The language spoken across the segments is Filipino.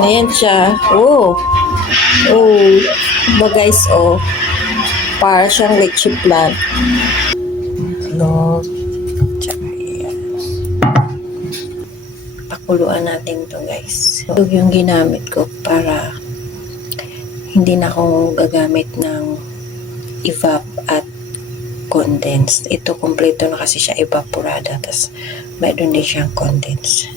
Ayan siya. Oh. Oh. Ba guys, oh. Para siyang leche plan. Ano? Tsaka yan. Pakuluan natin to guys. Ito yung ginamit ko para hindi na ako gagamit ng evap at condensed. Ito kompleto na kasi siya evaporada. Tapos mayroon din siyang condensed.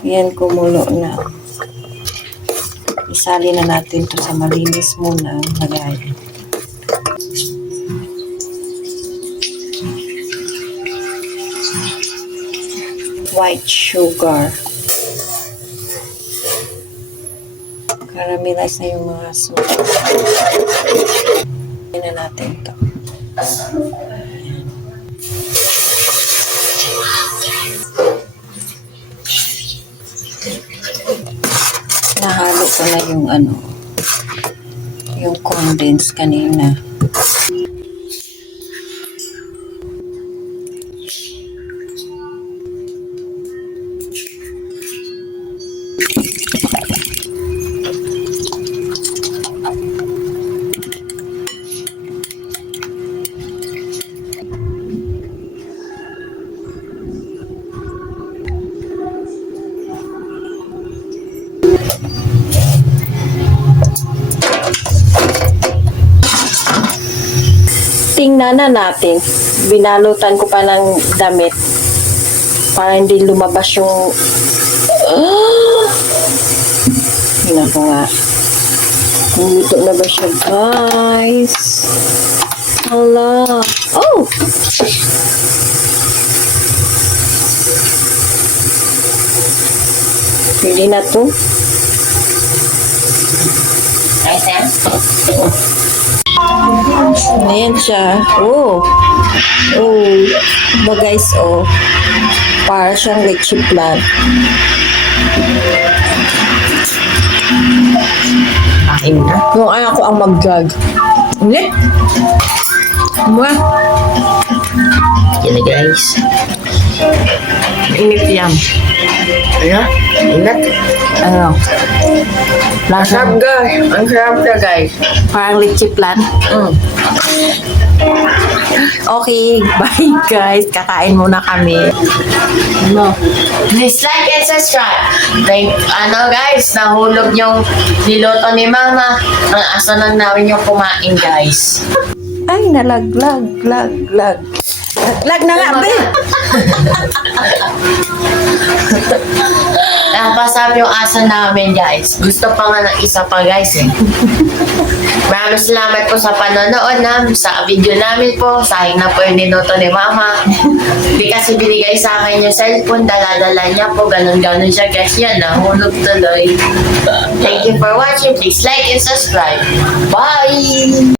Yan, kumulo na. Isali na natin to sa malinis muna lagayan. White sugar. Caramelize na yung mga sugar. Yan na natin to. Nahalo ko na yung yung condensed kanina. Tingnan na natin. Binalutan ko pa ng damit para hindi lumabas yung tingnan ko nga. Luto na ba siya, guys? Hala. Oh! Pwede na to. Nice, eh? Ayan siya. Oh. Oh. Ba guys, oh. Para siyang leche plan. Kain na. Yung anak ko ang mag-jog. Hindi? Mga. Yan na guys. Init yan. Ano? Ingat. Ano? Ang sarap guys. Ang sarap na guys. Parang leche plan. Okay, bye guys. Kakain muna kami. Ano? Please like and subscribe. Guys, nahulog yung niloto ni Mama. Ang asa lang namin yung kumain guys. Ay, nalaglag. Lag na nga, be. Napasap yung asa namin guys. Gusto pa nga ng isa pa guys eh. Maraming salamat po sa panonood sa video namin po. Sayang na po yung niloto ni Mama. Hindi kasi binigay sa akin yung cellphone. Dala-dala niya po. Ganon-ganon siya guys. Yan, nahulog tuloy. Thank you for watching. Please like and subscribe. Bye!